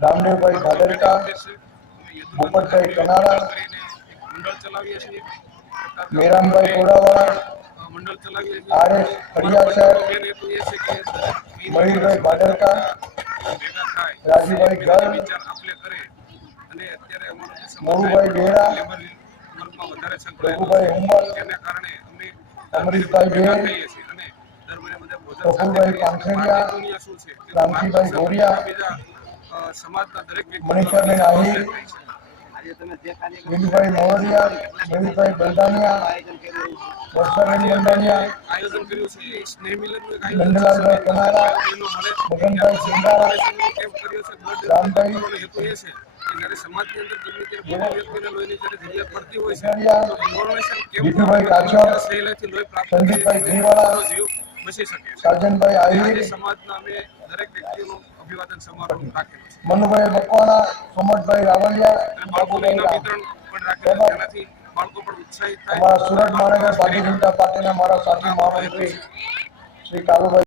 રામદેવભાઈ ભાદરકા ભૂપતભાઈ છીએ મેરામભાઈ કોડાવાળા મંડળ ચલાવીએ છીએ આર એસ સાહેબ મયુરભાઈ ભાદરકા રાજીભાઈ સમાજ મોરુભાઈ ડેરા પ્રભુભાઈ હુંબલ અમરીશભાઈ ભોજન પ્રફુલભાઈ કે રામજીભાઈ ગોરિયા, સમાજના દરેક વ્યક્તિ મનીષાબેન આહિર, વિનુભાઈ મોરડિયા મેહુલભાઈ બંધાનિયા વર્ષાબેન બંધાનિયા નંદલાલભાઈ કનારા મગનભાઈ રામભાઈ સમાજની અંદર ગમે ત્યારે કોઈ વ્યક્તિને લોહીની જ્યારે જરૂરિયાત પડતી હોય છે તો સંદીપભાઈ ઘીવાળા, છે. જીવ બચી શકે છે સાજનભાઈ આહિર સમાજના અમે દરેક વ્યક્તિનું અભિવાદન સમારોહ રાખેલો છે મનુભાઈ મકવાણા સોમતભાઈ રાવલિયા અને બાળકોને વિતરણ પણ રાખેલું છે. જેનાથી બાળકો પણ ઉત્સાહિત થાય અમારા સુરત મહાનગર ભારતીય જનતા પાર્ટીના મારા સાથી મહામંત્રી શ્રી કાલુભાઈ